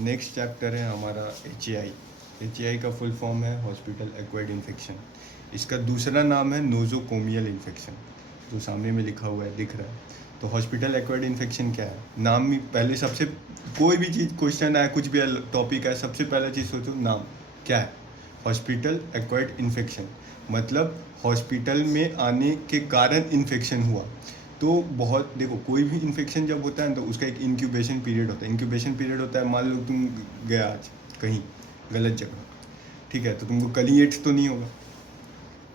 Next chapter है हमारा H का फुल फॉर्म है हॉस्पिटल एक्वायर्ड इन्फेक्शन। इसका दूसरा नाम है नोजोकोमियल इन्फेक्शन, जो सामने में लिखा हुआ है दिख रहा है। तो हॉस्पिटल एक्वायर्ड इन्फेक्शन क्या है, नाम में पहले सबसे कोई भी चीज़ क्वेश्चन आए, कुछ भी टॉपिक है, सबसे पहला चीज़ सोचो नाम क्या है। हॉस्पिटल एक्वायर्ड इन्फेक्शन मतलब हॉस्पिटल में आने के कारण इन्फेक्शन हुआ। तो बहुत देखो, कोई भी इन्फेक्शन जब होता है ना तो उसका एक इंक्यूबेशन पीरियड होता है। इंक्यूबेशन पीरियड होता है, मान लो तुम गया आज कहीं गलत जगह, ठीक है, तो तुमको कल ही एड्स तो नहीं होगा,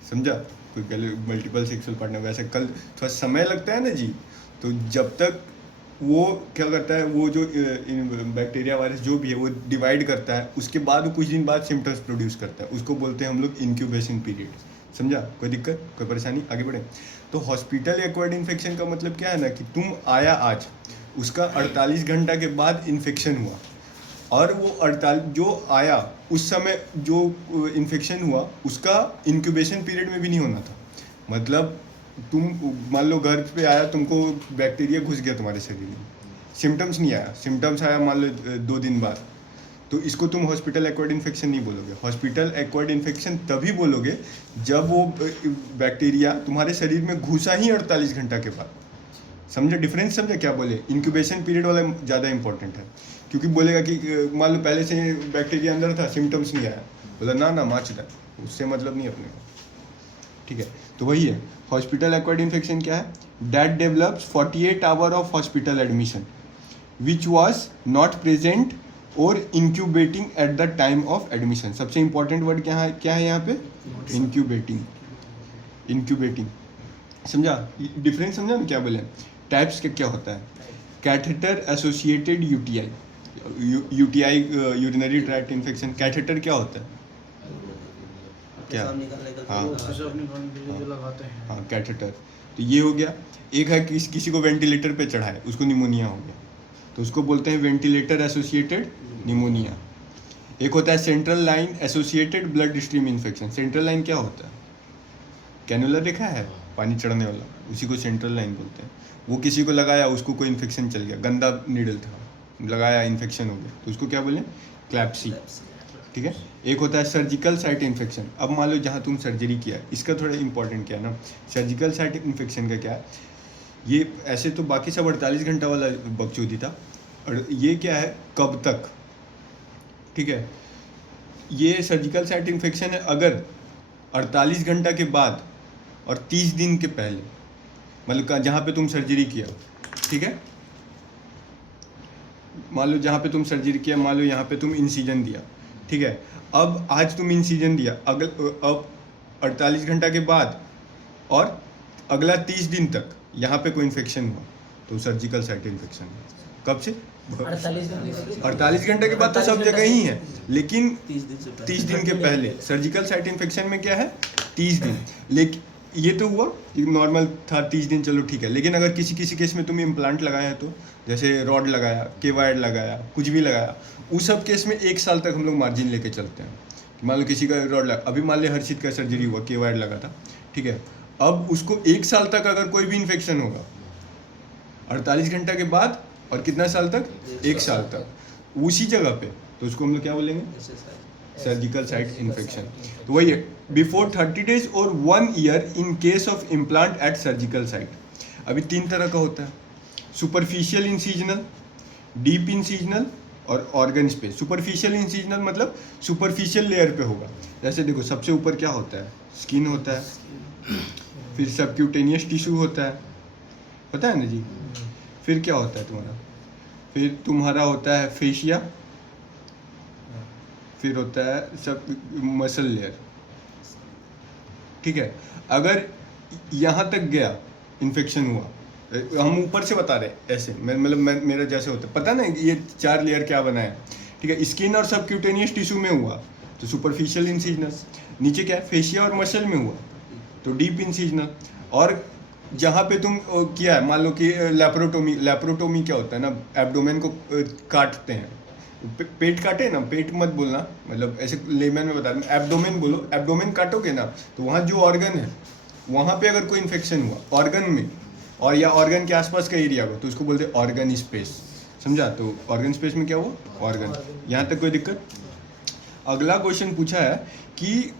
समझा। कोई कल मल्टीपल सेक्सुअल पार्टनर, वैसे कल थोड़ा समय लगता है ना जी। तो जब तक वो क्या करता है, वो जो बैक्टीरिया वायरस जो भी है वो डिवाइड करता है, उसके बाद वो कुछ दिन बाद सिम्टम्स प्रोड्यूस करता है, उसको बोलते हैं हम लोग इंक्यूबेशन पीरियड। समझा, कोई दिक्कत कोई परेशानी, आगे बढ़े। तो हॉस्पिटल एक्वायर्ड इन्फेक्शन का मतलब क्या है ना, कि तुम आया आज, उसका 48 घंटा के बाद इन्फेक्शन हुआ, और वो 48 जो आया उस समय जो इन्फेक्शन हुआ उसका इंक्यूबेशन पीरियड में भी नहीं होना था। मतलब तुम मान लो घर पे आया, तुमको बैक्टीरिया घुस गया तुम्हारे शरीर में, सिम्टम्स नहीं आया, सिम्टम्स आया मान लो 2 दिन बाद, तो इसको तुम हॉस्पिटल एक्वायर्ड इन्फेक्शन नहीं बोलोगे। हॉस्पिटल एक्वायर्ड इन्फेक्शन तभी बोलोगे जब वो बैक्टीरिया तुम्हारे शरीर में घुसा ही 48 घंटा के बाद। समझे डिफरेंस, समझे क्या बोले। इंक्यूबेशन पीरियड वाला ज़्यादा इंपॉर्टेंट है, क्योंकि बोलेगा कि मान लो पहले से बैक्टीरिया अंदर था, सिम्टम्स नहीं आया, बोला ना ना माच दा, उससे मतलब नहीं अपने को, ठीक है। तो वही है हॉस्पिटल एक्वायर्ड इन्फेक्शन क्या है, that develops 48 hour of hospital admission which was not present और incubating at the time of admission. सबसे इंपॉर्टेंट वर्ड क्या है यहाँ पे, इंक्यूबेटिंग। इंक्यूबेटिंग समझा, डिफरेंस समझा ना क्या बोले। टाइप्स का क्या होता है, catheter associated UTI, UTI urinary tract infection. Catheter क्या होता है, क्या, हाँ हाँ कैथेटर। तो ये हो गया। एक है किसी को वेंटिलेटर पे चढ़ा है, उसको निमोनिया हो गया, तो उसको बोलते हैं वेंटिलेटर एसोसिएटेड निमोनिया। एक होता है central line associated blood stream infection. Central line क्या होता है, कैनुलर देखा है, पानी चढ़ने वाला, उसी को सेंट्रल लाइन बोलते हैं। वो किसी को लगाया, उसको कोई इन्फेक्शन चल गया, गंदा नीडल था, लगाया इन्फेक्शन हो गया, तो उसको क्या बोलें, क्लैप्सी, ठीक है। एक होता है सर्जिकल साइट इन्फेक्शन। अब मान लो जहाँ तुम सर्जरी किया, इसका थोड़ा इंपॉर्टेंट क्या है ना, सर्जिकल साइट इन्फेक्शन का क्या है, ये ऐसे तो बाकी सब 48 घंटा वाला बकचोदी था, और ये क्या है कब तक, ठीक है। ये सर्जिकल साइट इन्फेक्शन है अगर 48 घंटा के बाद और 30 दिन के पहले, मतलब जहाँ पे तुम सर्जरी किया, ठीक है, मान लो जहाँ पे तुम सर्जरी किया, मान लो यहाँ पे तुम इंसीजन दिया, ठीक है। अब आज तुम इंसीजन दिया, अब 48 घंटा के बाद और अगला 30 दिन तक यहाँ पे कोई इन्फेक्शन हुआ, तो सर्जिकल साइट इन्फेक्शन है। कब से, 48 घंटे के बाद तो सब जगह ही है, लेकिन 30 दिन के पहले सर्जिकल साइट इन्फेक्शन में क्या है, 30 दिन। लेकिन ये तो हुआ नॉर्मल था 30 दिन, चलो ठीक है। लेकिन अगर किसी केस में तुम इम्प्लांट लगाया है, तो जैसे रॉड लगाया, केवायड लगाया, कुछ भी लगाया, उस सब केस में 1 साल तक हम लोग मार्जिन लेके चलते हैं। मान लो किसी का रॉड लगा, अभी मान लो हर्षित का सर्जरी हुआ, केवायड लगा था, ठीक है। अब उसको 1 साल तक अगर कोई भी इन्फेक्शन होगा, 48 घंटे के बाद और कितना साल तक, 1 साल तक उसी जगह पे, तो उसको हम लोग क्या बोलेंगे, सर्जिकल साइट इन्फेक्शन। तो वही है, बिफोर 30 डेज और 1 year in case of implant at surgical site. अभी 3 तरह का होता है, सुपरफिशियल इंसीजनल, डीप इंसीजनल और ऑर्गन स्पेस। सुपरफिशियल इंसीजनल मतलब सुपरफिशियल लेयर पे होगा। जैसे देखो सबसे ऊपर क्या होता है, स्किन होता है, फिर सबक्यूटेनियस टिश्यू होता है, पता है ना जी। फिर क्या होता है तुम्हारा, फिर तुम्हारा होता है फेशिया, फिर होता है सब मसल लेयर, ठीक है। अगर यहाँ तक गया इन्फेक्शन हुआ, हम ऊपर से बता रहे ऐसे, मतलब मेरा जैसे होता है, पता ना ये 4 लेयर क्या बना है, ठीक है। स्किन और सबक्यूटेनियस टिश्यू में हुआ तो सुपरफिशियल इंसीजनल, नीचे क्या है फेशिया और मसल में हुआ तो डीप इंसीजनल। और जहाँ पे तुम किया है, मान लो कि लेप्रोटोमी, लेप्रोटोमी क्या होता है ना, एब्डोमेन को काटते हैं, पेट काटे ना, पेट मत बोलना, मतलब ऐसे लेमन में बता रहा हूँ, एब्डोमेन बोलो, एब्डोमेन काटोगे ना, तो वहाँ जो ऑर्गन है वहाँ पे अगर कोई इन्फेक्शन हुआ ऑर्गन में, और या ऑर्गन के आसपास का एरिया हो, तो उसको बोलते हैं ऑर्गन स्पेस। समझा? तो ऑर्गन स्पेस में क्या हुआ? ऑर्गन। यहाँ तक कोई दिक्कत? अगला क्वेश्चन पूछा है कि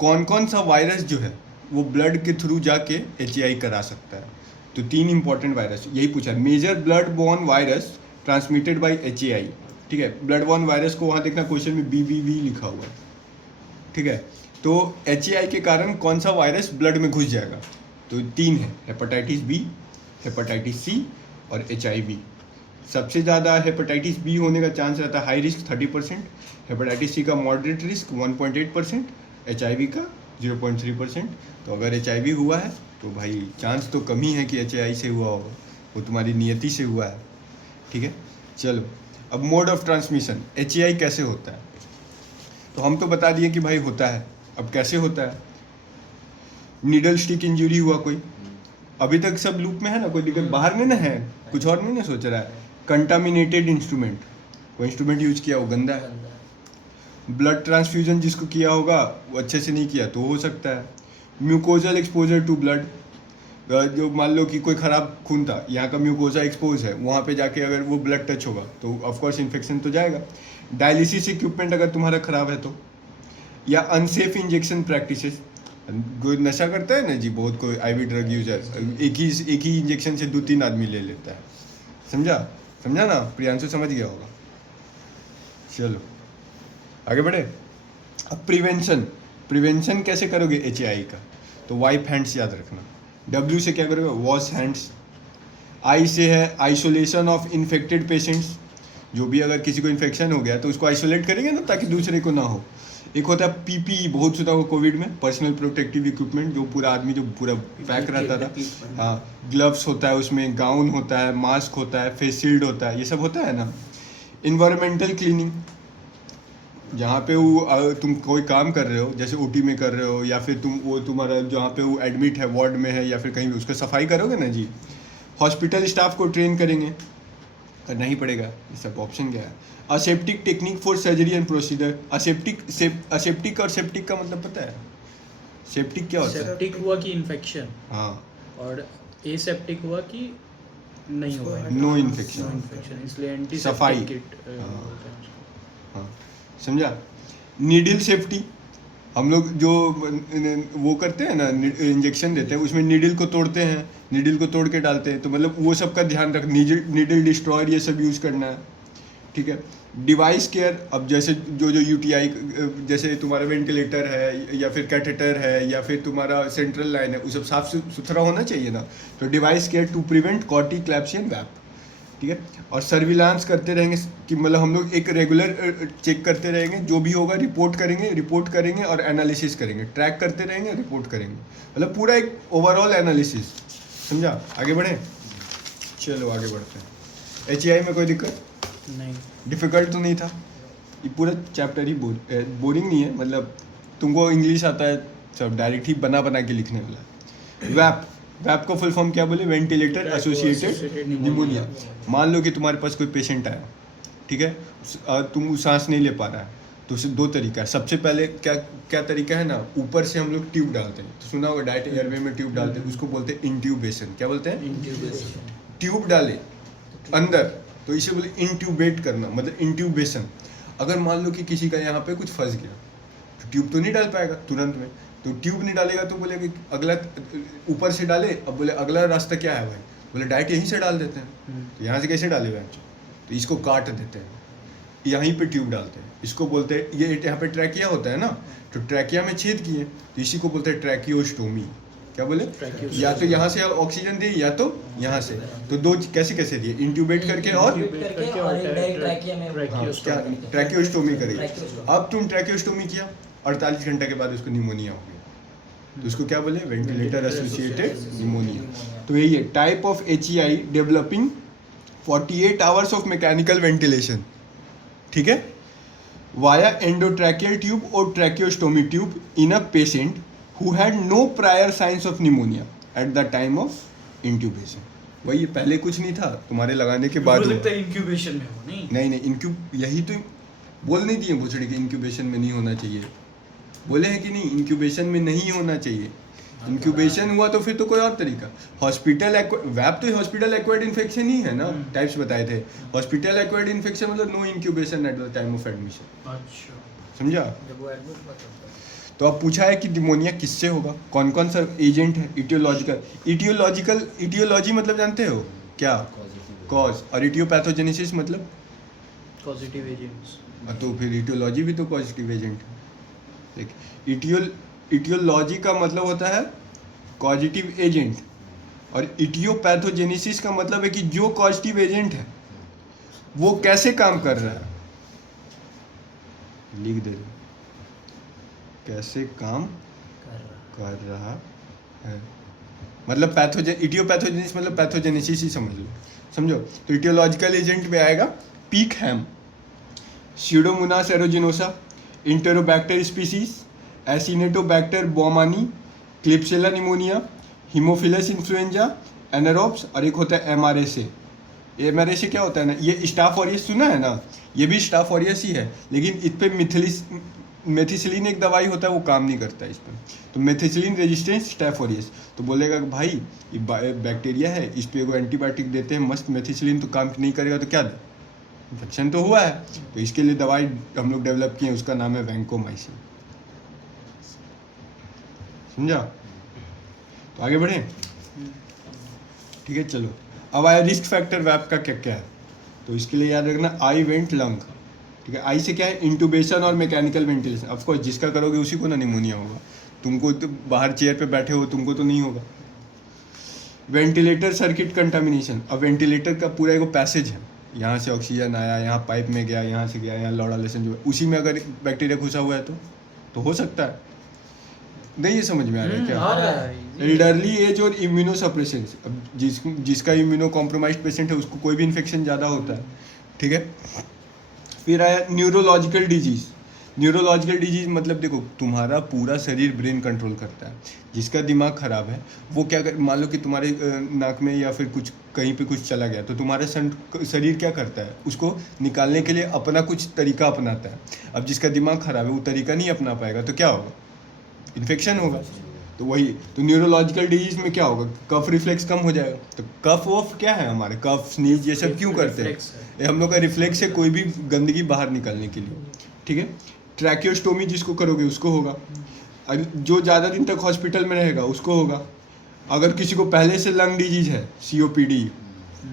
कौन कौन सा वायरस जो है वो ब्लड के थ्रू जाके HAI करा सकता है। तो 3 इंपॉर्टेंट वायरस यही पूछा है। Major blood borne virus transmitted by HAI, ठीक है। ब्लड बॉर्न वायरस को वहाँ देखना क्वेश्चन में BBV लिखा हुआ है, ठीक है। तो HAI के कारण कौन सा वायरस ब्लड में घुस जाएगा? तो 3 है, हेपेटाइटिस B, हेपेटाइटिस C और HIV। सबसे ज़्यादा हेपेटाइटिस B होने का चांस रहता है, हाई रिस्क 30%, हेपेटाइटिस C का मॉडरेट रिस्क 1.8%, HIV का 0.3%। तो अगर HIV हुआ है तो भाई चांस तो कम ही है कि HAI से हुआ होगा, वो तुम्हारी नियति से हुआ है, ठीक है। चलो अब मोड ऑफ ट्रांसमिशन HAI कैसे होता है? तो हम तो बता दिए कि भाई होता है, अब कैसे होता है? नीडल स्टिक इंजरी हुआ कोई, अभी तक सब लूप में है ना, कोई दिक्कत बाहर में ना है, कुछ और नहीं ना सोच रहा है। कंटामिनेटेड इंस्ट्रूमेंट, कोई इंस्ट्रूमेंट यूज किया वो गंदा है। ब्लड ट्रांसफ्यूजन जिसको किया होगा वो अच्छे से नहीं किया तो हो सकता है। म्यूकोजल एक्सपोजर टू ब्लड, जो मान लो कि कोई ख़राब खून था, यहाँ का म्यूकोजा एक्सपोज है, वहाँ पे जाके अगर वो ब्लड टच होगा तो ऑफकोर्स इन्फेक्शन तो जाएगा। डायलिसिस इक्विपमेंट अगर तुम्हारा ख़राब है तो, या अनसेफ इंजेक्शन प्रैक्टिसेस, कोई नशा करता है ना जी, बहुत कोई IV ड्रग यूजर एक ही इंजेक्शन से 2-3 आदमी ले लेता है, समझा ना? प्रियांशु समझ गया होगा। चलो आगे बढ़े। अब प्रिवेंशन कैसे करोगे HAI का? तो वाइप हैंड्स याद रखना। W से क्या करोगे? Wash hands. I से है आइसोलेशन ऑफ इन्फेक्टेड पेशेंट्स, जो भी अगर किसी को इन्फेक्शन हो गया तो उसको आइसोलेट करेंगे ना ताकि दूसरे को ना हो। एक होता है PPE, बहुत सुना होगा कोविड में, पर्सनल प्रोटेक्टिव इक्विपमेंट, जो पूरा आदमी जो पूरा पैक रहता था। हाँ, ग्लव्स होता है उसमें, गाउन होता है, मास्क होता है, फेस शील्ड होता है, ये सब होता है ना। इन्वायरमेंटल क्लीनिंग, जहाँ पे वो तुम कोई काम कर रहे हो, जैसे OT में कर रहे हो, या फिर तुम वो तुम्हारा जहाँ पे वो एडमिट है, वार्ड में है, या फिर कहीं भी उसको सफाई करोगे ना जी। हॉस्पिटल स्टाफ को ट्रेन करेंगे, करना ही पड़ेगा, ये सब ऑप्शन क्या है। Aseptic technique for surgery and procedure. Aseptic और सेप्टिक का मतलब पता है? सेप्टिक क्या होता है? सेप्टिक हुआ कि इन्फेक्शन, हाँ, और एसेप्टिक हुआ कि नहीं हुआ, नो इन्फेक्शन, इसलिए एंटी सफाई। किट। हाँ, समझा। नीडल सेफ्टी, हम लोग जो वो करते हैं ना, इंजेक्शन देते हैं, उसमें नीडल को तोड़ते हैं, नीडल को तोड़ के डालते हैं, तो मतलब वो सब का ध्यान रख, नीडल डिस्ट्रॉयर ये सब यूज़ करना है, ठीक है। डिवाइस केयर, अब जैसे जो UTI, जैसे तुम्हारा वेंटिलेटर है या फिर कैथेटर है या फिर तुम्हारा सेंट्रल लाइन है, वो सब साफ सुथरा होना चाहिए ना। तो device care to prevent CAUTI, CLABSI and VAP, ठीक है। और सर्विलांस करते रहेंगे कि मतलब हम लोग एक रेगुलर चेक करते रहेंगे, जो भी होगा रिपोर्ट करेंगे और एनालिसिस करेंगे, ट्रैक करते रहेंगे, रिपोर्ट करेंगे, मतलब पूरा एक ओवरऑल एनालिसिस, समझा? आगे बढ़े, चलो आगे बढ़ते हैं। HAI में कोई दिक्कत नहीं, डिफ़िकल्ट तो नहीं था, ये पूरा चैप्टर ही बोरिंग नहीं है, मतलब तुमको इंग्लिश आता है सब, डायरेक्ट ही बना के लिखने वाला। वैप को फुल फॉर्म क्या बोले? Ventilator associated pneumonia. मान लो कि तुम्हारे पास कोई पेशेंट आया, ठीक है, तुम सांस नहीं ले पा रहा है, तो उसे 2 तरीका है। सबसे पहले क्या तरीका है ना, ऊपर से हम लोग ट्यूब डालते हैं, तो सुना होगा डायरेक्ट एयरवे में ट्यूब डालते हैं, उसको बोलते हैं इंट्यूबेशन। क्या बोलते हैं? इंट्यूबेशन। ट्यूब डाले अंदर तो इसे बोले इंट्यूबेट करना, मतलब इंट्यूबेशन। अगर मान लो कि किसी का यहाँ पे कुछ फंस गया तो ट्यूब तो नहीं डाल पाएगा तुरंत में, तो ट्यूब नहीं डालेगा तो बोले कि अगला ऊपर से डाले। अब बोले अगला रास्ता क्या है भाई? बोले डायरेक्ट यहीं से डाल देते हैं। तो यहाँ से कैसे डाले भाई? तो इसको काट देते हैं, यहीं पे ट्यूब डालते हैं, इसको बोलते हैं, ये यहाँ पे ट्रैकिया होता है ना, तो ट्रैकिया में छेद किए तो इसी को बोलते हैं ट्रैकियोस्टोमी। क्या बोले? या तो यहाँ से ऑक्सीजन दिए या तो यहाँ से, तो 2 कैसे दिए? इंट्यूबेट करके और ट्रैकियोस्टोमी करेगी। अब तुम ट्रैकियोस्टोमी किया, 48 घंटे के बाद उसको निमोनिया हो गया, तो उसको क्या बोले? Ventilator associated pneumonia. तो यही है type of HAI developing 48 hours of mechanical ventilation, ठीक है, वाया एंडोट्रैकियल ट्यूब और tracheostomy tube in a patient who had no prior signs of pneumonia at the time of intubation। वही पहले कुछ नहीं था, तुम्हारे लगाने के बाद इंक्यूबेशन में हो नहीं, यही तो बोल नहीं दिए भोसड़ी के इंक्यूबेशन में नहीं होना चाहिए, बोले हैं कि नहीं इंक्यूबेशन में नहीं होना चाहिए, इंक्यूबेशन हुआ तो फिर तो कोई और तरीका। हॉस्पिटल वैप तो हॉस्पिटल एक्वायर्ड इन्फेक्शन ही है ना, टाइप्स बताए थे। हॉस्पिटल एक्वायर्ड इन्फेक्शन मतलब no incubation at the time of admission. अच्छा, समझा? जब वो एडमिट हुआ था तो अब पूछा है कि निमोनिया किससे होगा, कौन कौन सा एजेंट है। इटियोलॉजी मतलब जानते हो क्या? कॉज। और इटियोपैथोजेनेसिस मतलब पॉजिटिव एजेंट्स। तो फिर इटियोलॉजी भी तो पॉजिटिव एजेंट है। देख, इटियोलॉजी का मतलब होता है पॉजिटिव एजेंट, और इटियोपैथोजेनेसिस का मतलब है कि जो पॉजिटिव एजेंट है वो कैसे काम कर रहा है। लिख दे रहे, कैसे काम कर रहा है। मतलब इटियोपैथोजेनेसिस मतलब पैथोजेनेसिस ही समझ लो, समझो। तो इटियोलॉजिकल एजेंट में आएगा पीक हैम, pseudomonas aeruginosa, enterobacter species, acinetobacter baumannii, klebsiella pneumoniae, haemophilus influenzae, anaerobes, और एक होता है एमआरएसए। एमआरएसए क्या होता है ना, ये स्टाफ ऑरियस सुना है ना, ये भी स्टाफ ऑरियस ही है, लेकिन इस पे मेथिसिलिन एक दवाई होता है, वो काम नहीं करता इस पर। तो मेथिसिलिन रेजिस्टेंस स्टाफ ऑरियस, तो बोलेगा कि भाई ये बैक्टीरिया है, इस पर एगो एंटीबायोटिक देते हैं मस्त, मेथिसिलिन तो काम नहीं करेगा तो क्या दे, इन्फेक्शन तो हुआ है। तो इसके लिए दवाई हम लोग डेवलप किए, उसका नाम है वैंकोमाइसिन। समझा? तो आगे बढ़े, ठीक है चलो। अब आया रिस्क फैक्टर वैप का क्या क्या है। तो इसके लिए याद रखना आई वेंट लंग, ठीक है। आई से क्या है, इंटूबेशन और मैकेनिकल वेंटिलेशन। ऑफकोर्स जिसका करोगे उसी को ना निमोनिया होगा, तुमको तो बाहर चेयर पे बैठे हो तुमको तो नहीं होगा। वेंटिलेटर सर्किट कंटामिनेशन, अब वेंटिलेटर का पूरा एक पैसेज है, यहाँ से ऑक्सीजन आया, यहाँ पाइप में गया, यहाँ से गया, यहाँ लौड़ा लेसन जो है, उसी में अगर बैक्टीरिया घुसा हुआ है तो हो सकता है। नहीं ये समझ में आ रहा है क्या? आ रहा है। एल्डरली एज और इम्यूनोसप्रेशन, अब जिसका इम्यूनो कॉम्प्रोमाइज्ड पेशेंट है उसको कोई भी इन्फेक्शन ज़्यादा होता है, ठीक है। फिर आया न्यूरोलॉजिकल डिजीज़। न्यूरोलॉजिकल डिजीज़ मतलब देखो तुम्हारा पूरा शरीर ब्रेन कंट्रोल करता है। जिसका दिमाग खराब है वो क्या कर, मान लो कि तुम्हारे नाक में या फिर कुछ कहीं पे कुछ चला गया, तो तुम्हारा शरीर क्या करता है, उसको निकालने के लिए अपना कुछ तरीका अपनाता है। अब जिसका दिमाग खराब है वो तरीका नहीं अपना पाएगा तो क्या होगा, इन्फेक्शन होगा। तो वही तो न्यूरोलॉजिकल डिजीज में क्या होगा, कफ रिफ्लेक्स कम हो जाएगा। तो कफ वफ क्या है हमारे, कफ स्नीज ये सब क्यों करते हैं, ये हम लोग का रिफ्लेक्स है कोई भी गंदगी बाहर निकालने के लिए, ठीक है। ट्रैकियोस्टोमी जिसको करोगे उसको होगा, जो ज़्यादा दिन तक हॉस्पिटल में रहेगा उसको होगा। अगर किसी को पहले से लंग डिजीज है COPD,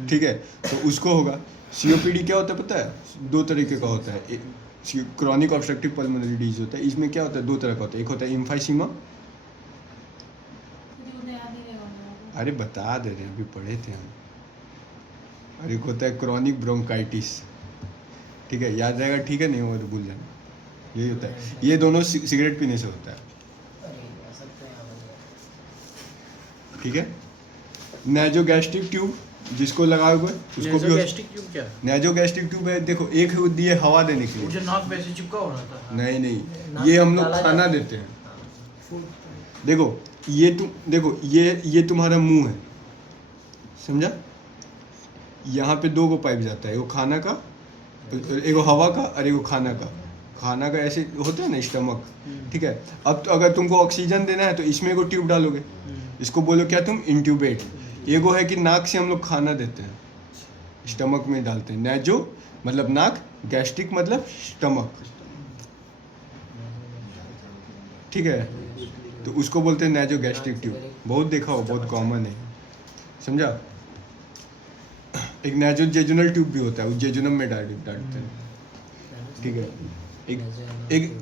ठीक है, तो उसको होगा। COPD क्या होता है पता है, दो तरीके का होता है, क्रॉनिक ऑब्स्ट्रक्टिव पल्मोनरी डिजीज होता है। इसमें क्या होता है, दो तरह का होता है, एक होता है इम्फाइसीमा, अरे बता दे रहे अभी पढ़े थे हम, और एक होता है क्रॉनिक ब्रोंकाइटिस, ठीक है, याद रहेगा, ठीक है, नहीं होगा तो भूल जाना। यही होता है, ये दोनों सिगरेट पीने से होता है, ठीक है। नेजोगैस्ट्रिक ट्यूब जिसको लगाओगे उसको भी नेज़ोगैस्ट्रिक ट्यूब क्या है? नेजोगैस्ट्रिक ट्यूब है, देखो एक दिए हवा देने के लिए, मुझे नाक पे ऐसे चिपका हो रहा था। नहीं नहीं, ये हम लोग खाना देते हैं। देखो ये तुम्हारा मुंह है, समझा। यहाँ पे दो गो पाइप जाता है, एगो खाना का, एगो हवा का और एगो खाना का। खाना का ऐसे होता है ना स्टमक, ठीक है। अब तो अगर तुमको ऑक्सीजन देना है तो इसमें एगो ट्यूब डालोगे, इसको बोलो क्या तुम, इंट्यूबेट। एगो है कि नाक से हम लोग खाना देते हैं, स्टमक में डालते हैं। नेजो मतलब नाक, गैस्ट्रिक मतलब स्टमक, ठीक है। तो उसको बोलते हैं नेजो गैस्ट्रिक ट्यूब, बहुत देखा हो, बहुत कॉमन है, समझा। एक नेजो जेजुनल ट्यूब भी होता है, वो जेजुनम में डालते हैं, ठीक है।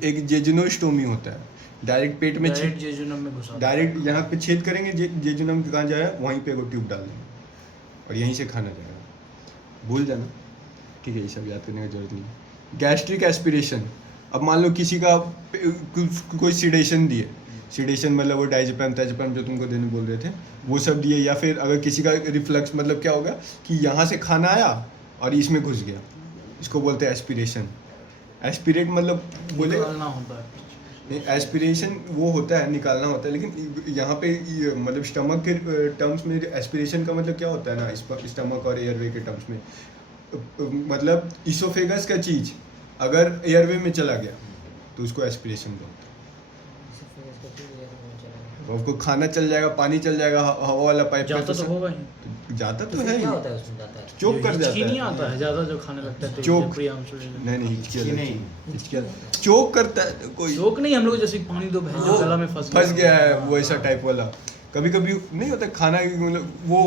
एक जेजुनोस्टोमी होता है, डायरेक्ट पेट में डायरेक्ट जेजुनम में घुसा। डायरेक्ट यहाँ पे छेद करेंगे, जेजुनम कहाँ जाए वहीं पे एगो ट्यूब डाल देंगे और यहीं से खाना जाएगा, भूल जाना, ठीक है। ये सब याद करने की जरूरत नहीं। गैस्ट्रिक एस्पिरेशन, अब मान लो किसी का कोई सिडेशन दिए, सिडेशन मतलब वो डाइजेपम ताइजेपम जो तुमको देने बोल रहे थे वो सब दिए, या फिर अगर किसी का रिफ्लक्स मतलब क्या होगा कि यहाँ से खाना आया और इसमें घुस गया, इसको बोलते हैं एस्पिरेशन। एस्पिरेट मतलब बोले निकालना होता है। नहीं, एस्पिरेशन वो होता है निकालना होता है, लेकिन यहाँ पे मतलब स्टमक के टर्म्स में एस्पिरेशन का मतलब क्या होता है ना, स्टमक और एयरवे के टर्म्स में, मतलब इसोफेगस का चीज़ अगर एयरवे में चला गया तो उसको एस्पिरेशन बोलते हैं, आपको खाना चल जाएगा, पानी चल जाएगा, हवा वाला पाइप जाता तो होगा ही। जाता तो तो है फिर ही, क्या होता है उसमें जाता है? चोक कर जाता हिचकी नहीं है। आता है ज़्यादा जो खाने लगता है, चोक। प्रियांशु नहीं हिचकी हिचकी अलग नहीं। चीज़। हिचकी अलग। चोक करता है कोई, चोक नहीं, हम लोग जैसे पानी दो भैंस जो गला में फंस गया है वो ऐसा टाइप वाला। कभी कभी नहीं होता खाना मतलब वो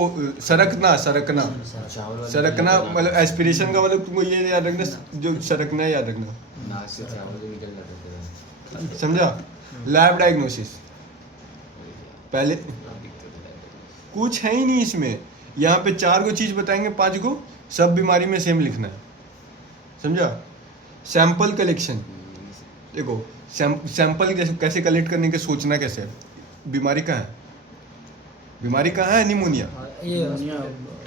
सरकना सरकना चावल वाली सरकना दाल मतलब एस्पिरेशन का मतलब तुमको ये याद रखना, जो सरकना याद रखना, नाक से चावल जो निकल जाते थे। समझा। लैब डायग्नोसिस पहले कुछ है ही नहीं इसमें, यहाँ पे 4 गो चीज बताएंगे, 5 गो सब बीमारी में सेम लिखना है, समझा। सैंपल कलेक्शन, देखो सैंपल कैसे कलेक्ट करने के सोचना कैसे है। बीमारी कहाँ है, बीमारी कहाँ है, निमोनिया ये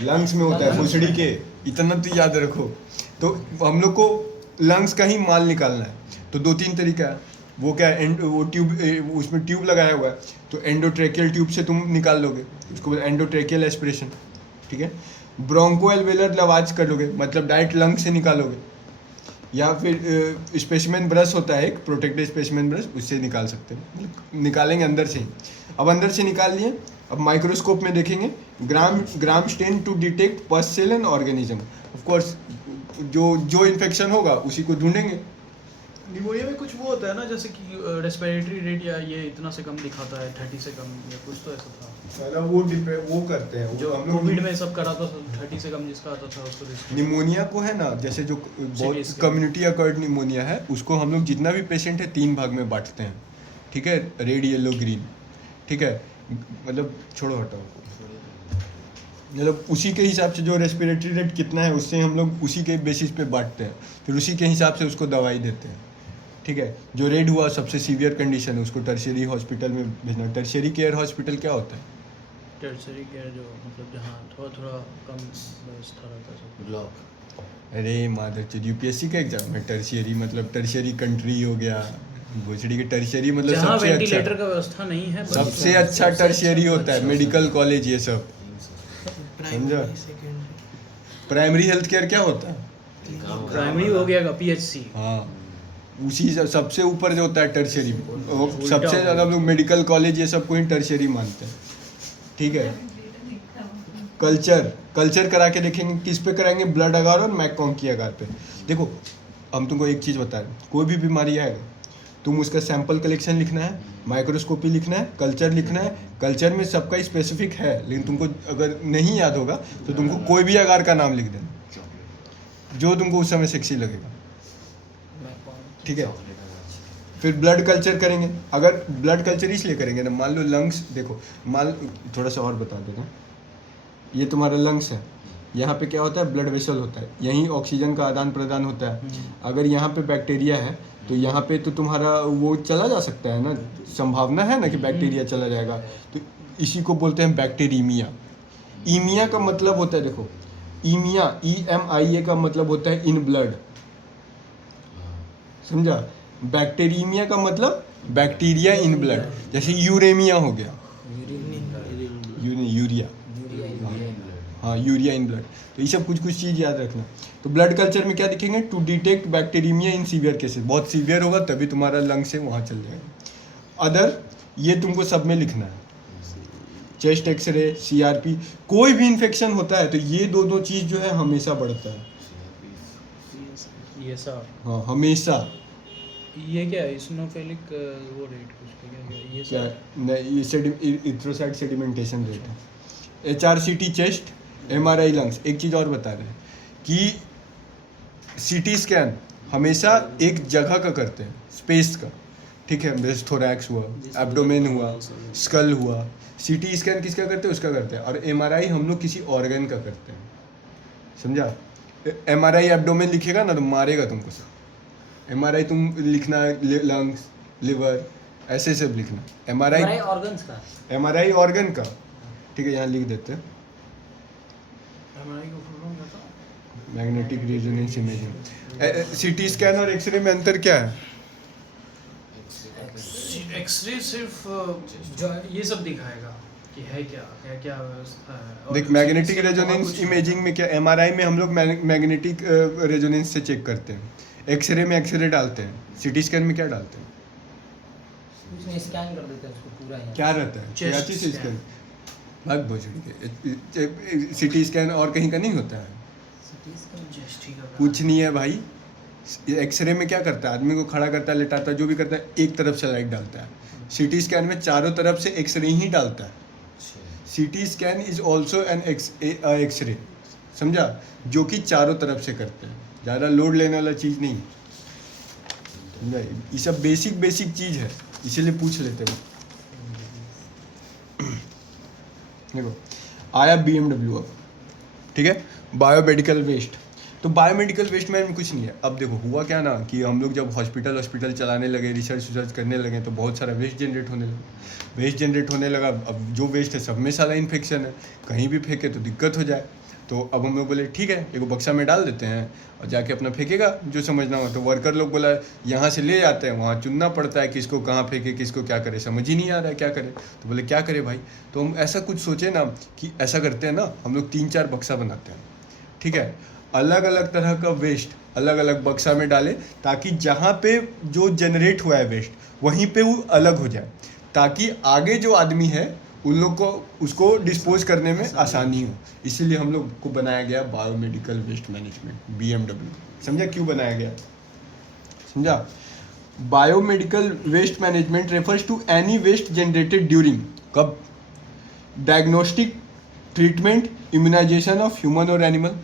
लंग्स में होता है, फुसड़ी के, इतना तो याद रखो। तो हम लोग को लंग्स का ही माल निकालना है, तो 2-3 तरीका है। वो क्या है, वो ट्यूब, उसमें ट्यूब लगाया हुआ है, तो एंडोट्रेकियल ट्यूब से तुम निकाल लोगे, उसको एंडोट्रेकियल एस्पिरेशन, ठीक है। ब्रोंको एल्वेलर लवाज कर लोगे, मतलब डायरेक्ट लंग से निकालोगे, या फिर स्पेसिमेन ब्रश होता है एक प्रोटेक्टेड स्पेसिमेन ब्रश, उससे निकाल सकते हैं, मतलब निकालेंगे अंदर से ही। अब अंदर से निकाल लिए, अब माइक्रोस्कोप में देखेंगे gram stain to detect pus cell and organism. Of course जो इन्फेक्शन होगा उसी को ढूंढेंगे। निमोनिया में कुछ वो होता है ना, जैसे कि रेस्पिरेटरी रेट या ये इतना से कम दिखाता है, 30 से कम या कुछ तो ऐसा था। साला वो करते हैं जो हम लोग। कोविड में सब करा था, 30 से कम जिसका आता था उसको निमोनिया को है ना, जैसे जो बहुत scan। कम्युनिटी अकर्ड निमोनिया है, उसको हम लोग जितना भी पेशेंट है 3 भाग में बांटते हैं, ठीक है। रेड, येलो, ग्रीन, ठीक है। मतलब छोड़ो हटाओ, मतलब उसी के हिसाब से जो रेस्पिरेटरी रेट कितना है उससे हम लोग उसी के बेसिस पे बांटते हैं, फिर उसी के हिसाब से उसको दवाई देते हैं, ठीक है। जो रेड हुआ सबसे सीवियर कंडीशन है, उसको टर्शियरी हॉस्पिटल में भेजना। टर्शियरी केयर हॉस्पिटल क्या होता है? टर्सरी केयर जो मतलब जहाँ थोड़ा थोड़ा कम व्यवस्था रहता है सब। ब्लॉक। अरे मादर चोद, यूपीएससी का एग्जाम है टर्शियरी, मतलब टर्शियरी कंट्री हो गया, भोसड़ी के टर्शियरी मतलब जहाँ सबसे वेंटिलेटर अच्छा, का व्यवस्था नहीं है, बस सबसे अच्छा टर्शियरी होता है, मेडिकल कॉलेज ये सब, समझा। प्राइमरी हेल्थ केयर क्या होता है? प्राइमरी हो गया का पीएचसी। हाँ, उसी सबसे ऊपर जो होता है टर्शियरी, उल्टा सबसे हो ज़्यादा हम लोग मेडिकल कॉलेज ये सब को ही टर्शियरी मानते हैं, ठीक है। कल्चर करा के देखेंगे, किस पे कराएंगे? ब्लड अगार और मैककॉन्की अगार पे। देखो हम तुमको एक चीज़ बता रहे हैं, कोई भी बीमारी आएगा तुम उसका सैंपल कलेक्शन लिखना है, माइक्रोस्कोपी लिखना है, कल्चर लिखना है। कल्चर में सबका स्पेसिफिक है, लेकिन तुमको अगर नहीं याद होगा तो तुमको कोई भी अगार का नाम लिख देना जो तुमको उस समय सेक्सी लगेगा, ठीक है। फिर ब्लड कल्चर करेंगे। अगर ब्लड कल्चर इसलिए करेंगे ना, मान लो लंग्स, देखो थोड़ा सा और बता देता हूँ। ये तुम्हारा लंग्स है, यहाँ पे क्या होता है? ब्लड वेसल होता है, यहीं ऑक्सीजन का आदान प्रदान होता है। अगर यहाँ पे बैक्टीरिया है तो यहाँ पे तो तुम्हारा वो चला जा सकता है ना, संभावना है ना कि बैक्टीरिया चला जाएगा, तो इसी को बोलते हैं बैक्टीरीमिया। ईमिया का मतलब होता है, देखो ईमिया EMIA का मतलब होता है इन ब्लड, समझा। बैक्टीरीमिया का मतलब बैक्टीरिया इन ब्लड, जैसे यूरेमिया हो गया, यूरिया, हाँ यूरिया इन ब्लड। तो ये सब कुछ चीज़ याद रखना। तो ब्लड कल्चर में क्या दिखेंगे? To detect bacteraemia in severe cases, बहुत सीवियर होगा तभी तुम्हारा लंग से वहाँ चल जाएगा। अदर ये तुमको सब में लिखना है, चेस्ट एक्सरे, CRP, कोई भी इन्फेक्शन होता है तो ये दो चीज़ जो है हमेशा बढ़ता है, ये सब। हाँ हमेशा। ये क्या है? इस्नोफिलिक वो रेट कुछ क्या ये क्या सब? नहीं, ये इथ्रोसाइट सेडिमेंटेशन रेट है। HRCT chest, MRI lungs. एक चीज़ और बता रहे हैं कि CT स्कैन हमेशा एक जगह का करते हैं, स्पेस का, ठीक है। जैसे थोरैक्स हुआ, एब्डोमेन हुआ, स्कल हुआ। CT स्कैन किसका करते हैं? उसका करते हैं। और MRI हम लोग किसी ऑर्गन का करते हैं, समझा। MRI एब्डोमेन लिखेगा ना तो मारेगा तुमको सब। MRI तुम लिखना लंग्स, लिवर, ऐसे सब लिखना। MRI ऑर्गन्स का। MRI ऑर्गन का, ठीक है, यहाँ लिख देते हैं, हमारी को फुल फॉर्म क्या था? Magnetic resonance imaging. CT scan और एक्सरे में अंतर क्या है? एक्सरे सिर्फ जो ये सब दिखाएगा कि है क्या व्यवस्था है। और देख, CT मैग्नेटिक से बहुत रेजोनेंस कुछ इमेजिंग में क्या, MRI में हम लोग मैग्नेटिक रेजोनेंस से चेक करते हैं, एक्सरे में एक्सरे डालते हैं, CT स्कैन में क्या डालते हैं? कुछ नहीं, स्कैन कर देते हैं उसको पूरा ही। क्या रहता है? Chest कराची से scan. स्कैन भाग भोजड़ी के सिटी स्कैन और कहीं का नहीं होता है। सिटी स्कैन जस्ट ठीक है कुछ नहीं है भाई। एक्सरे में क्या करता है, आदमी को खड़ा करता है, लेटाता है, जो भी करता है एक तरफ से लाइट डालता है। सिटी स्कैन में चारों तरफ से एक्सरे ही डालता है। CT scan is also an X-ray, समझा, जो कि चारों तरफ से करते हैं, ज़्यादा लोड लेने वाला चीज़ नहीं, समझा। ये सब बेसिक बेसिक चीज़ है, इसीलिए पूछ लेते हैं। देखो आया BMW अब, ठीक है, बायोमेडिकल वेस्ट। तो बायोमेडिकल वेस्ट में कुछ नहीं है। अब देखो हुआ क्या ना कि हम लोग जब हॉस्पिटल चलाने लगे, रिसर्च करने लगे, तो बहुत सारा वेस्ट जनरेट होने लगा। अब जो वेस्ट है सब में सारा इन्फेक्शन है, कहीं भी फेंके तो दिक्कत हो जाए। तो अब हम लोग बोले ठीक है, एगो बक्सा में डाल देते हैं और जाके अपना फेंकेगा जो समझना हो। तो वर्कर लोग बोला यहाँ से ले जाते हैं, वहाँ चुनना पड़ता है किसको कहाँ फेंके, किसको क्या करे, समझ ही नहीं आ रहा है क्या करे। तो बोले क्या करे भाई, तो हम ऐसा कुछ सोचे ना कि ऐसा करते हैं ना, हम लोग 3-4 बक्सा बनाते हैं, ठीक है, अलग अलग तरह का वेस्ट अलग अलग बक्सा में डाले, ताकि जहाँ पे जो जनरेट हुआ है वेस्ट वहीं पे वो अलग हो जाए, ताकि आगे जो आदमी है उन लोग को उसको डिस्पोज करने में आसानी हो। इसीलिए हम लोग को बनाया गया बायोमेडिकल वेस्ट मैनेजमेंट, BMW। समझा क्यों बनाया गया, समझा। Biomedical waste management refers to any waste generated during कब diagnostic, treatment, immunisation of human और एनिमल।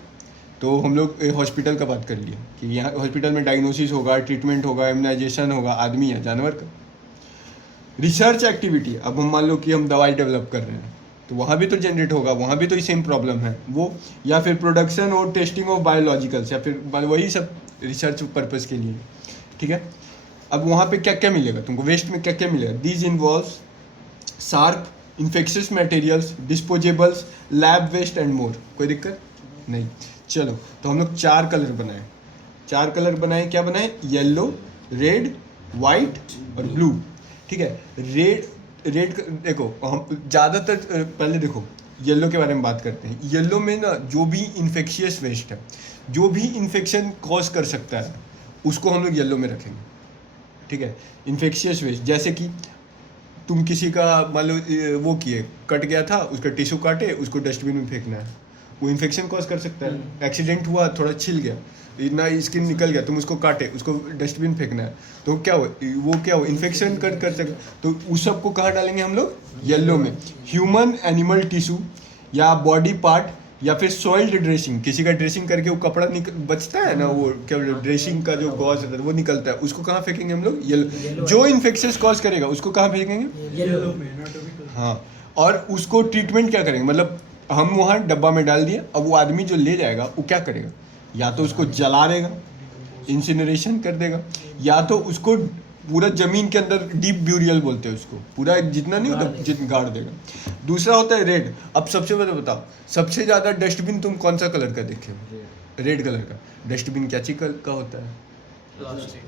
तो हम लोग हॉस्पिटल का बात कर लिया कि यहाँ हॉस्पिटल में डायग्नोसिस होगा, ट्रीटमेंट होगा, इम्यूनाइजेशन होगा, आदमी या जानवर का। रिसर्च एक्टिविटी, अब हम मान लो कि हम दवाई डेवलप कर रहे हैं, तो वहाँ भी तो जनरेट होगा, वहाँ भी तो सेम प्रॉब्लम है वो। या फिर प्रोडक्शन और टेस्टिंग ऑफ बायोलॉजिकल्स, या फिर वही सब रिसर्च पर्पज़ के लिए, ठीक है। अब वहाँ पे क्या क्या मिलेगा तुमको, वेस्ट में क्या क्या मिलेगा। These involves sharp, infectious materials, disposables, lab waste and more. कोई दिक्कत नहीं। चलो तो हम लोग 4 कलर बनाए, क्या बनाए, येलो, रेड, वाइट और ब्लू, ठीक है। रेड देखो, हम ज़्यादातर पहले देखो येलो के बारे में बात करते हैं। येलो में ना जो भी इन्फेक्शियस वेस्ट है, जो भी इन्फेक्शन कॉज कर सकता है, उसको हम लोग येलो में रखेंगे, ठीक है। इन्फेक्शियस वेस्ट जैसे कि तुम किसी का मान लो वो किए, कट गया था, उसका टिश्यू काटे, उसको डस्टबिन में फेंकना है, वो इन्फेक्शन कॉज कर सकता है। एक्सीडेंट हुआ, थोड़ा छिल गया, इतना स्किन निकल गया, तुम उसको काटे, उसको डस्टबिन फेंकना है, तो क्या हो, वो क्या हो, इन्फेक्शन कर सकते। तो उस सब को कहाँ डालेंगे हम लोग, येलो में। ह्यूमन एनिमल टिश्यू या बॉडी पार्ट, या फिर सॉइल्ड ड्रेसिंग, किसी का ड्रेसिंग करके वो कपड़ा बचता है ना, वो क्या ड्रेसिंग का जो गॉज रहता है वो निकलता है, उसको कहाँ फेंकेंगे हम लोग, येलो। जो इन्फेक्शन कॉज करेगा उसको कहाँ फेंकेंगे, येलो में एनाटॉमिकल। हाँ। और उसको ट्रीटमेंट क्या करेंगे, मतलब हम वहाँ डब्बा में डाल दिए, अब वो आदमी जो ले जाएगा वो क्या करेगा, या तो उसको जला देगा, इंसिनरेशन कर देगा, या तो उसको पूरा ज़मीन के अंदर डीप ब्यूरियल बोलते हैं उसको, पूरा जितना नहीं होता जितना गाड़ देगा। दूसरा होता है रेड। अब सबसे पहले बताओ, सबसे ज़्यादा डस्टबिन तुम कौन सा कलर का देखे हो, रेड कलर का। डस्टबिन क्या चीज का होता है,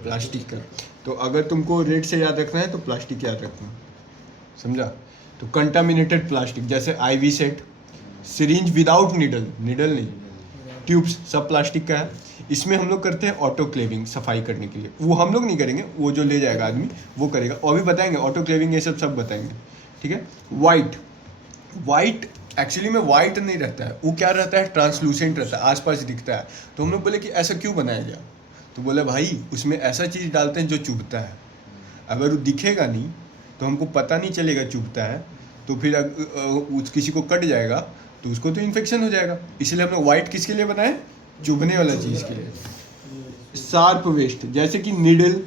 प्लास्टिक का। तो अगर तुमको रेड से याद रखना है तो प्लास्टिक याद रखना, समझा। तो कंटामिनेटेड प्लास्टिक जैसे IV set, syringe without needle नहीं, ट्यूब्स, सब प्लास्टिक का है। इसमें हम लोग करते हैं ऑटोक्लेविंग, सफाई करने के लिए। वो हम लोग नहीं करेंगे, वो जो ले जाएगा आदमी वो करेगा, और भी बताएंगे ऑटोक्लेविंग, ये सब बताएंगे, ठीक है। वाइट एक्चुअली में वाइट नहीं रहता है, वो क्या रहता है, ट्रांसलूसेंट रहता है, आसपास दिखता है। तो हम लोग बोले कि ऐसा क्यों बनाया गया, तो बोले भाई उसमें ऐसा चीज़ डालते हैं जो चुभता है। अगर वो दिखेगा नहीं तो हमको पता नहीं चलेगा चुभता है, तो फिर किसी को कट जाएगा तो उसको तो इन्फेक्शन हो जाएगा। इसलिए हम लोग वाइट किसके लिए बनाए, चुभने वाला चीज़ के लिए। शार्प वेस्ट जैसे कि नीडल,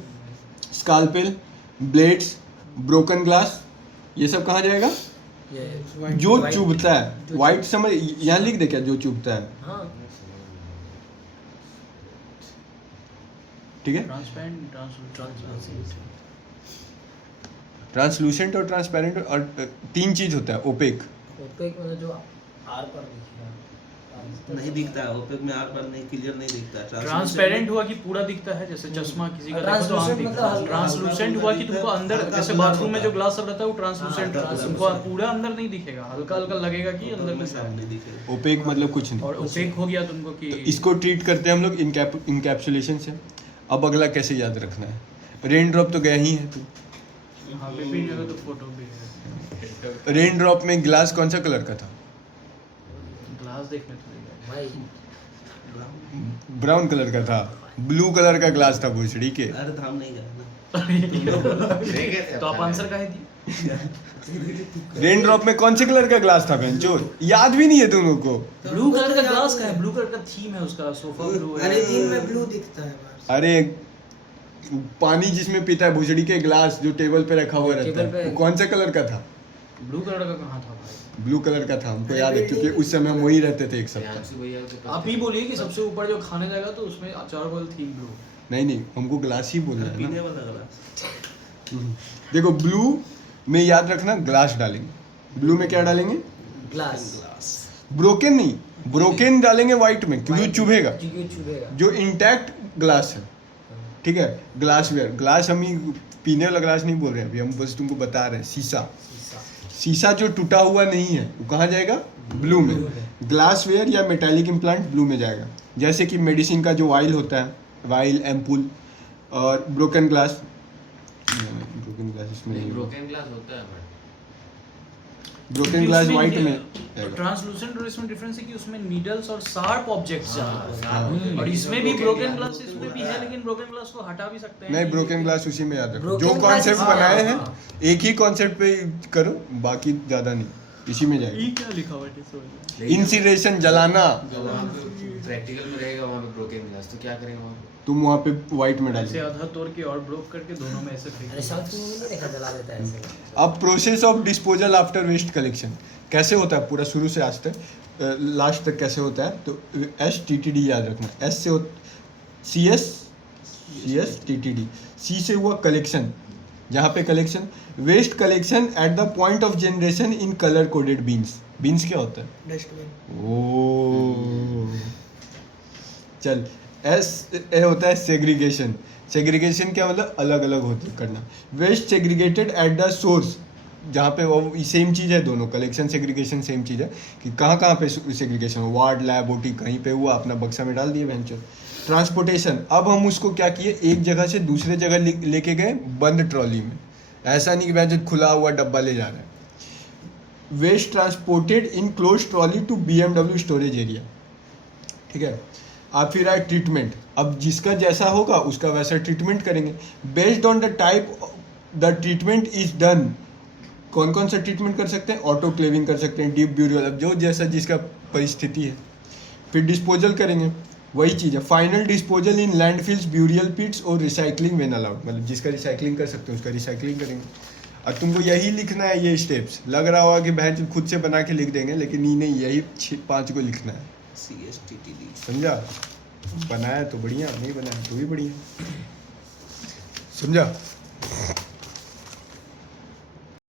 स्कालपेल, ब्लेड्स, ब्रोकन ग्लास, ये सब कहाँ जाएगा, जो चुभता है। वाइट समझ, यहाँ लिख दे क्या, जो चुभता है, हाँ ठीक है। ट्रांसलूसेंट और ट्रांसपेरेंट, और 3 चीज होता है। ओपेक मतलब जो आर पर दिखेगा, नहीं दिखता है, ओपेक में आर पर नहीं, क्लियर नहीं दिखता है। ट्रांसपेरेंट हुआ कि पूरा दिखता है, जैसे चश्मा किसी का देखो तो आंख Translucent दिखता है। मतलब ट्रांसलूसेंट हुआ कि तुमको अंदर, जैसे बाथरूम में जो ग्लास सब रहता है वो ट्रांसलूसेंट रहता है, तुमको पूरा अंदर नहीं दिखेगा, हल्का हल्का लगेगा कि अंदर में साफ नहीं दिखेगा। ओपेक मतलब कुछ नहीं। और ओपेक हो गया तुमको कि तो इसको ट्रीट करते हैं हम लोग इनकैप्सुलेशन से। अब अगला कैसे याद रखना है, रेन ड्रॉप तो गया ही है तू, हाँ पेपी जगह तो फोटो भी है। रेन ड्रॉप में ग्लास कौन सा कलर का था? ग्लास देखने थोड़ी गए। भाई ब्राउन कलर का था। ब्लू कलर का ग्लास था भूसड़ी के। अरे धाम नहीं गया ना। तो आप आंसर काहे दिए? रेन ड्रॉप में कौन से कलर का ग्लास था बेंचोर? याद भी नहीं है तुम लोग को? ब्लू कलर का ग्लास का है, ब्लू कलर का थीम है उसका, सोफा ब्लू है। अरे दिन में ब्लू दिखता है बाहर। अरे पानी जिसमें पीता है भूसड़ी के ग्लास जो टेबल पे रखा हुआ रहता टेबल है, पे। वो कौन से कलर का था? ब्लू कलर का कहाँ था भाई? ब्लू कलर का था, हमको याद है क्योंकि उस समय हम वही रहते थे एक सप्ताह। प्रियांशु भैया के पास आप ही बोलिए कि सबसे ऊपर जो खाने जाएगा तो उसमें अचार वाला थीम ब्लू। नहीं हमको ग्लास ही बोलना है पीने ना। वाला ग्लास। देखो ब्लू में याद रखना ग्लास डालेंगे। ब्लू में क्या डालेंगे? ग्लास। ब्रोकन नहीं, ब्रोकन डालेंगे व्हाइट में क्योंकि चुभेगा। क्योंकि चुभेगा। जो इंटैक्ट ग्लास है, ठीक है, ग्लास वेयर। ग्लास हम ही पीने वाला ग्लास नहीं बोल रहे हैं अभी, हम बस तुमको बता रहे हैं शीशा। शीशा जो टूटा हुआ नहीं है वो कहाँ जाएगा? ब्लू में। ग्लास वेयर या मेटालिक इम्प्लांट ब्लू में जाएगा। जैसे कि मेडिसिन का जो वाइल होता है, वाइल, एम्पूल और ब्रोकन ग्लास। ब्रोकन ग्लास इसमें नहीं, ब्रोकन ग्लास होता है बट ब्रोकन ग्लास व्हाइट में ट्रांसलूसेंट और इसमें डिफरेंस है कि उसमें नीडल्स और शार्प ऑब्जेक्ट्स जा रहा है। हाँ। और इसमें भी ब्रोकन ग्लास इसमें भी है, लेकिन ब्रोकन ग्लास को हटा भी सकते हैं। नहीं, ब्रोकन ग्लास उसी में याद रखो। Broken जो glass कॉन्सेप्ट हाँ, बनाए हैं हाँ। एक ही कॉन्सेप्ट पे करो, बाकी ज्यादा नहीं, इसी में जाएगा। ये क्या लिखा हुआ है टिसोल? इंसिनरेशन, जलाना। जो वहाँ पे प्रैक्टिकल में रहेगा वहाँ पे ब्रोकन ग्लास, तो क्या करेंगे वहाँ पे? तुम वहाँ पे व्हाइट में ऐसे डालो। आधा तोड़ के और ब्रोक करके दोनों में ऐसे फेंक अरे साउथ फिल्म में नहीं देखा जला देता है ऐसे। अब process of disposal after waste collection कैसे होता है पूरा शुरू से आज तक लास्ट तक कैसे होता है? तो STTD याद रखना। S से CS TTD। C से हुआ कलेक्शन, जहाँ पे collection, waste collection at the point of generation in colour coded bins. Bins क्या होता है? डस्टबिन। ओ चल, ए होता है सेग्रीगेशन। सेग्रीगेशन क्या मतलब? अलग अलग होते करना। Waste segregated at the source, जहाँ पे वो सेम चीज़ है, दोनों कलेक्शन सेग्रीगेशन सेम चीज़ है कि कहाँ पे सेग्रीगेशन, वार्ड, लैब, ओटी कहीं पे हुआ, अपना बक्सा में डाल दिए वेंचर। ट्रांसपोर्टेशन, अब हम उसको क्या किए, एक जगह से दूसरे जगह लेके गए बंद ट्रॉली में। ऐसा नहीं कि वेंचर खुला हुआ डब्बा ले जा रहा है। Waste transported in close trolley to BMW storage area, ठीक है। अब फिर आए ट्रीटमेंट। अब जिसका जैसा होगा उसका वैसा ट्रीटमेंट करेंगे। Based on the type the treatment is done. कौन कौन सा ट्रीटमेंट कर सकते हैं? ऑटो क्लेविंग कर सकते हैं, डीप ब्यूरियल, अब जो जैसा जिसका परिस्थिति है। फिर डिस्पोजल करेंगे, वही चीज़ है। फाइनल डिस्पोजल इन लैंडफिल्स, ब्यूरियल पिट्स और रिसाइकलिंग व्हेन अलाउड, मतलब जिसका रिसाइकलिंग कर सकते हैं उसका रिसाइकलिंग करेंगे। अब तुमको यही लिखना है, ये स्टेप्स। लग रहा होगा कि बहन खुद से बना के लिख देंगे, लेकिन नहीं, यही 5 को लिखना है। CSTTD। समझा? बनाया तो बढ़िया, नहीं बनाया तो भी बढ़िया। समझा?